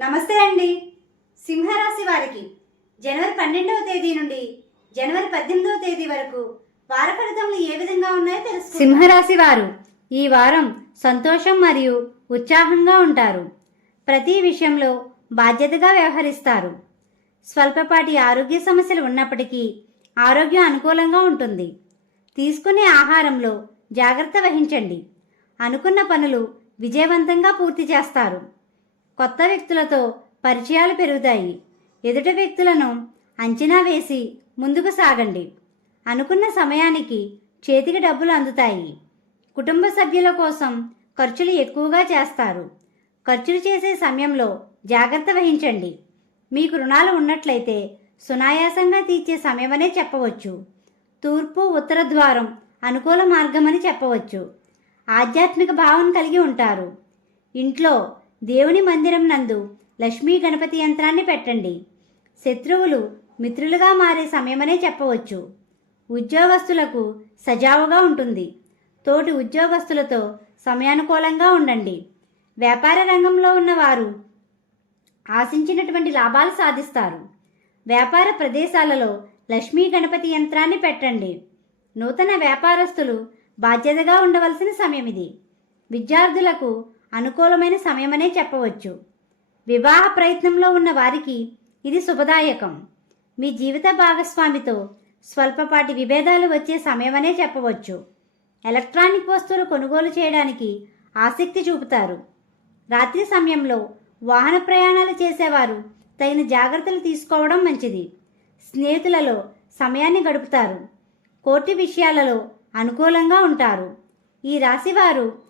నమస్తే అండి. సింహరాశి వారికి జనవరి పన్నెండవ తేదీ నుండి జనవరి పద్దెనిమిదవ తేదీ వరకు వార ఫలితములు ఏ విధంగా ఉన్నాయో తెలుసు సింహరాశి వారు ఈ వారం సంతోషం మరియు ఉత్సాహంగా ఉంటారు. ప్రతి విషయంలో బాధ్యతగా వ్యవహరిస్తారు. స్వల్పపాటి ఆరోగ్య సమస్యలు ఉన్నప్పటికీ ఆరోగ్యం అనుకూలంగా ఉంటుంది. తీసుకునే ఆహారంలో జాగ్రత్త వహించండి. అనుకున్న పనులు విజయవంతంగా పూర్తి చేస్తారు. కొత్త వ్యక్తులతో పరిచయాలు పెరుగుతాయి. ఎదుటి వ్యక్తులను అంచనా వేసి ముందుకు సాగండి. అనుకున్న సమయానికి చేతికి డబ్బులు అందుతాయి. కుటుంబ సభ్యుల కోసం ఖర్చులు ఎక్కువగా చేస్తారు. ఖర్చులు చేసే సమయంలో జాగ్రత్త వహించండి. మీకు రుణాలు ఉన్నట్లయితే సునాయాసంగా తీర్చే సమయమనే చెప్పవచ్చు. తూర్పు ఉత్తర ద్వారం అనుకూల మార్గమని చెప్పవచ్చు. ఆధ్యాత్మిక భావం కలిగి ఉంటారు. ఇంట్లో దేవుని మందిరం నందు లక్ష్మీ గణపతి యంత్రాన్ని పెట్టండి. శత్రువులు మిత్రులుగా మారే సమయమనే చెప్పవచ్చు. ఉద్యోగస్తులకు సజావుగా ఉంటుంది. తోటి ఉద్యోగస్తులతో సమయానుకూలంగా ఉండండి. వ్యాపార రంగంలో ఉన్నవారు ఆశించినటువంటి లాభాలు సాధిస్తారు. వ్యాపార ప్రదేశాలలో లక్ష్మీ గణపతి యంత్రాన్ని పెట్టండి. నూతన వ్యాపారస్తులు బాధ్యతగా ఉండవలసిన సమయం ఇది విద్యార్థులకు అనుకూలమైన సమయమనే చెప్పవచ్చు. వివాహ ప్రయత్నంలో ఉన్న వారికి ఇది శుభదాయకం. మీ జీవిత భాగస్వామితో స్వల్పపాటి విభేదాలు వచ్చే సమయమనే చెప్పవచ్చు. ఎలక్ట్రానిక్ వస్తువులు కొనుగోలు చేయడానికి ఆసక్తి చూపుతారు. రాత్రి సమయంలో వాహన ప్రయాణాలు చేసేవారు తగిన జాగ్రత్తలు తీసుకోవడం మంచిది. స్నేహితులలో సమయాన్ని గడుపుతారు. కోర్టు విషయాలలో అనుకూలంగా ఉంటారు. ఈ రాశివారు